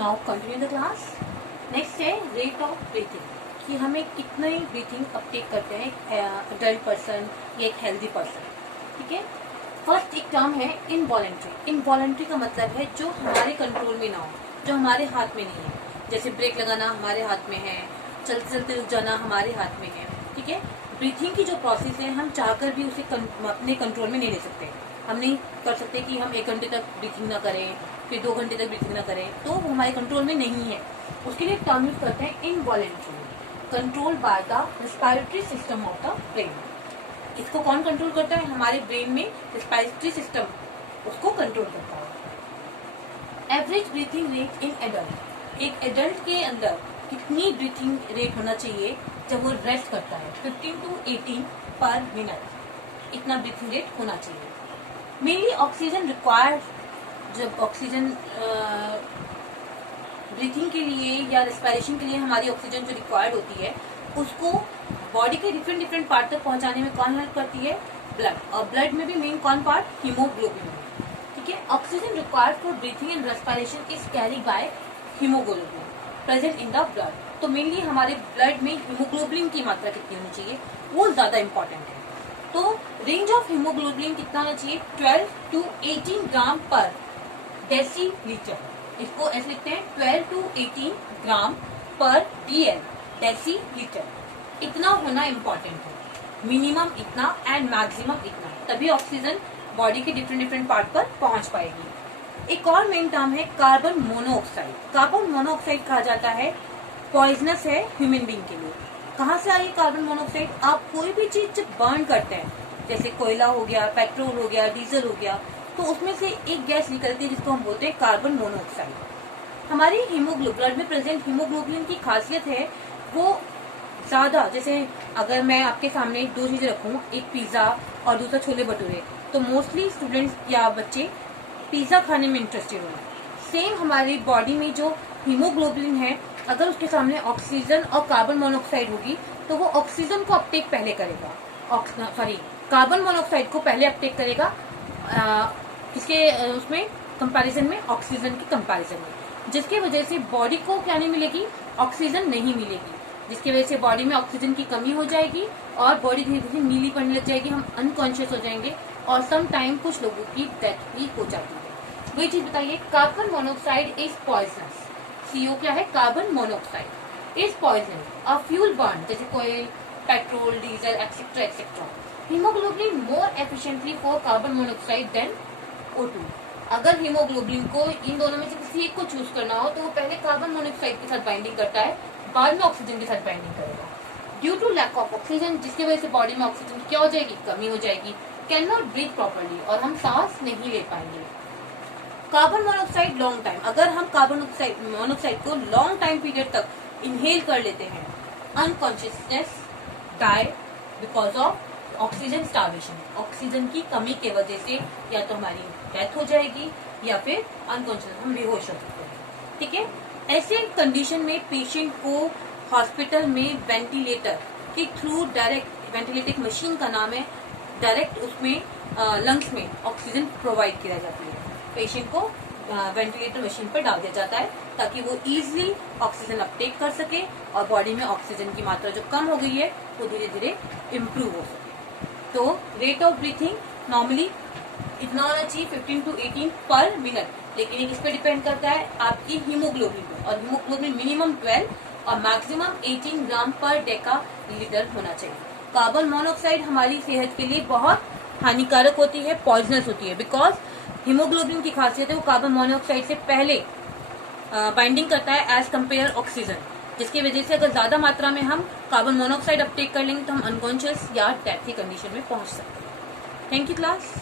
Now continue the class. Next है rate of breathing, कि हमें कितने ब्रीथिंग अपटेक करते हैं अडल्ट पर्सन या एक हेल्दी पर्सन। ठीक है, फर्स्ट एक टर्म है इनवॉलेंट्री। इनवॉलेंट्री का मतलब है जो हमारे कंट्रोल में ना हो, जो हमारे हाथ में नहीं है। जैसे ब्रेक लगाना हमारे हाथ में है, चलते चलते रुक जाना हमारे हाथ में है। ठीक है, ब्रीथिंग की जो प्रोसेस है हम चाहकर भी उसे अपने कंट्रोल में नहीं ले सकते। हम नहीं कर सकते कि हम 1 घंटे तक ब्रीथिंग ना करें, फिर 2 घंटे तक ब्रीथिंग ना करें, तो वो हमारे कंट्रोल में नहीं है। उसके लिए टर्म यूज करते हैं involuntary, control by the respiratory system of the brain. इसको कौन कंट्रोल करता है? हमारे ब्रेन में रेस्पिरेटरी सिस्टम उसको कंट्रोल करता है। Average breathing rate in adult, एक एडल्ट के अंदर कितनी ब्रीथिंग रेट होना चाहिए जब वो रेस्ट करता है? 15 to 18 पर मिनट, इतना ब्रीथिंग रेट होना चाहिए। मेनली ऑक्सीजन रिक्वायर्ड, जब ऑक्सीजन ब्रीथिंग के लिए या रेस्पिरेशन के लिए हमारी ऑक्सीजन जो रिक्वायर्ड होती है उसको बॉडी के डिफरेंट पार्ट तक पहुंचाने में कौन हेल्प करती है? ब्लड। और ब्लड में भी मेन कौन पार्ट? हीमोग्लोबिन। ठीक है, oxygen required for breathing and respiration is carried by haemoglobin present in the blood. तो मेनली हमारे ब्लड में हीमोग्लोबिन की मात्रा कितनी होनी चाहिए वो ज्यादा इंपॉर्टेंट है। तो रेंज ऑफ हीमोग्लोबिन कितना होना चाहिए? 12 to 18 ग्राम पर डेसीलीटर। इसको ऐसे लिखते हैं 12 to 18 ग्राम पर DL, डेसीलीटर। इतना होना इम्पोर्टेंट है, मिनिमम इतना एंड मैक्सिमम इतना, तभी ऑक्सीजन बॉडी के डिफरेंट पार्ट पर पहुंच पाएगी। एक और मेन टर्म है कार्बन मोनोऑक्साइड। कार्बन मोनोऑक्साइड कहा जाता है पॉइजनस है ह्यूमन बीइंग के लिए। कहाँ से आई कार्बन मोनोऑक्साइड? आप कोई भी चीज जब बर्न करते हैं, जैसे कोयला हो गया, पेट्रोल हो गया, डीजल हो गया, तो उसमें से एक गैस निकलती है जिसको हम बोलते हैं कार्बन मोनोऑक्साइड। हमारी ब्लड में प्रेजेंट हीमोग्लोबिन की खासियत है वो ज्यादा, जैसे अगर मैं आपके सामने 2 चीजें रखूं, एक पिज्जा और दूसरा छोले भटूरे, तो मोस्टली स्टूडेंट्स या बच्चे पिज्जा खाने में इंटरेस्टेड होंगे। सेम हमारी बॉडी में जो हीमोग्लोबिन है, अगर उसके सामने ऑक्सीजन और कार्बन मोनोऑक्साइड होगी तो वो ऑक्सीजन को अपटेक पहले करेगा, कार्बन मोनोऑक्साइड को पहले अपटेक करेगा किसके उसमें कंपैरिजन में? ऑक्सीजन के कंपैरिजन में, जिसकी वजह से बॉडी को क्या नहीं मिलेगी? ऑक्सीजन नहीं मिलेगी, जिसकी वजह से बॉडी में ऑक्सीजन की कमी हो जाएगी और बॉडी धीरे धीरे नीली पड़ने लग जाएगी, हम अनकॉन्शियस हो जाएंगे और सम टाइम कुछ लोगों की डेथ भी हो जाती है। वही चीज बताइए, carbon monoxide is poisonous. CO क्या है? Carbon monoxide is poison. A fuel burn, जैसे कोई petrol, diesel etcetera etcetera, haemoglobin more efficiently for carbon monoxide then O2। अगर हीमोग्लोबिन को इन दोनों में से किसी एक को चूज करना हो तो वो पहले कार्बन मोनोऑक्साइड के साथ बाइंडिंग करता है, बाद में ऑक्सीजन के साथ बाइंडिंग करेगा। Due to lack of oxygen, जिसकी वजह से बॉडी में ऑक्सीजन की क्या हो जाएगी? कमी हो जाएगी, कैन नॉट ब्रीथ प्रॉपर्ली, और हम सांस नहीं ले पाएंगे। कार्बन मोनोऑक्साइड लॉन्ग टाइम, अगर हम कार्बन मोनोऑक्साइड को लॉन्ग टाइम पीरियड तक इनहेल कर लेते हैं, unconsciousness, die because of oxygen starvation, oxygen की कमी के वजह से या तो हमारी डेथ हो जाएगी या फिर अनकॉन्शियस, हम बेहोश हो सकते हैं। ठीक है, ऐसे कंडीशन में पेशेंट को हॉस्पिटल में वेंटिलेटर के थ्रू डायरेक्ट, वेंटिलेटर मशीन का नाम है, डायरेक्ट उसमें लंग्स में ऑक्सीजन प्रोवाइड किया जाती है। पेशेंट को वेंटिलेटर मशीन पर डाल दिया जाता है ताकि वो इजीली ऑक्सीजन अपटेक कर सके और बॉडी में ऑक्सीजन की मात्रा जो कम हो गई है वो धीरे धीरे इम्प्रूव हो सके। तो रेट ऑफ ब्रीथिंग नॉर्मली इतना होना चाहिए 15 to 18 पर मिनट, लेकिन इस पर डिपेंड करता है आपकी हीमोग्लोबिन पर, और हीमोग्लोबिन मिनिमम 12 और मैक्सिमम 18 ग्राम पर डेका लीटर होना चाहिए। कार्बन मोनोऑक्साइड हमारी सेहत के लिए बहुत हानिकारक होती है, पॉइजनस होती है, बिकॉज हीमोग्लोबिन की खासियत है वो कार्बन मोनोऑक्साइड से पहले बाइंडिंग करता है एज कम्पेयर ऑक्सीजन, जिसकी वजह से अगर ज्यादा मात्रा में हम कार्बन मोनोऑक्साइड अपटेक कर लेंगे तो हम अनकॉन्शियस या डेथ की कंडीशन में पहुंच सकते हैं। Thank you class.